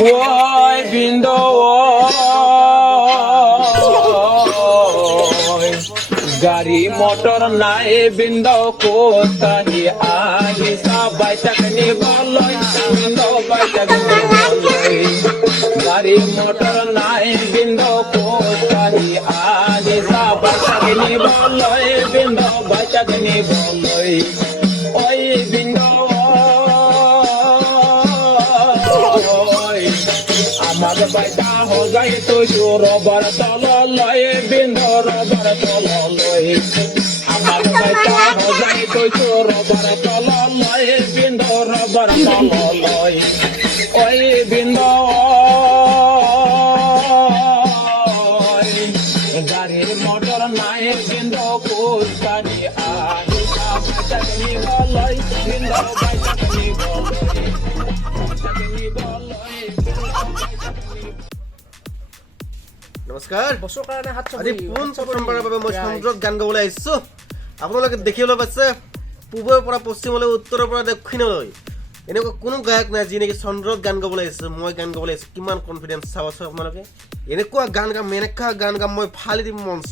ওই বিন্দু গাড়ি মোটর নাই বিন্দু কোথায় আগে সবাই চাকনি বলই বিন্দু চাকনি বলই গাড়ি মোটর নাই বিন্দু কোথায় আগে সবাই চাকনি বলই বিন্দু চাকনি বলই ওই বিন্দু আমার বাইটা হো যাই তো রবার তল লয় বিন্দু রবার তল লয় আমার বাইটা হো যাই তো রবার তল লয় বিন্দু রবার তল লয় ওই বিন্দু গাড়ি মোটর নাই বিন্দু কোথায় আগে চাকনি বলয় বিন্দু চাকনি বলয় চাকনি বলয়। নমস্কাৰ বছৰ কাৰণে হাত আজি প্ৰথমবাৰৰ বাবে মই সংযোগ গান গাবলৈ আহিছো। আপোনালোকে দেখিবলৈ পাইছে পূবৰ পৰা পশ্চিমলৈ উত্তৰৰ পৰা দক্ষিণলৈ এনেকুৱা কোনো গায়ক নাই যি নেকি চন্দ্ৰক গান গাবলৈ আহিছে। মই গান গাবলৈ আহিছো, কিমান কনফিডেন্স চাবচোন আপোনালোকে। এনেকুৱা গান গাম মই ফালি দিম মঞ্চ।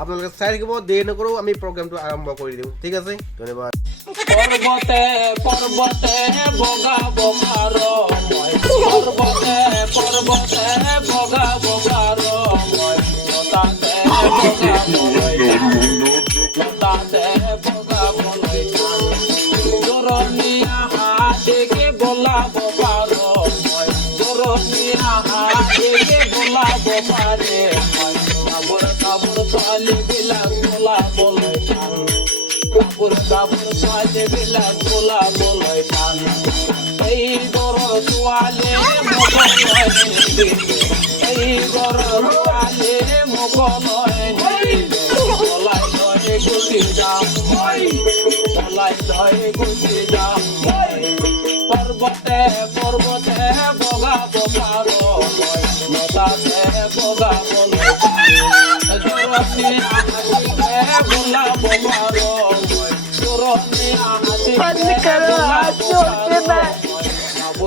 আপোনালোকে চাই থাকিব, দেৰি নকৰোঁ, আমি প্ৰগ্ৰামটো আৰম্ভ কৰি দিওঁ। ঠিক আছে, ধন্যবাদ। পর্বতে পর্বতে বগা বগার পর্বতে পর্বতে বগা বগার লতাতে বগা বলই লতাতে বগা বলই জোরনিয়া হাতে বলা বগার জোরনিয়া হাতে বলা বগারে কাবর কাবর চালি বিলা বলা বলই কাপড় কাপড় সাজে বিলা গোলা বলয় টান এই গরর তোয়ালে মকলয় এই গরর তোয়ালে মকলয় গলায় লয়ে গুছি যাম গলায় লয়ে গুছি যাম পর্বতে পর্বতে বগা বগার লতাতে বগা বলয় জোরনি আহাতে গোলা বগার बंद करो हाथ जोड़ के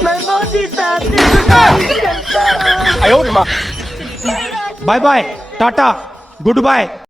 मैं बहुत ही चाहती हूँ। Bye bye tata good bye.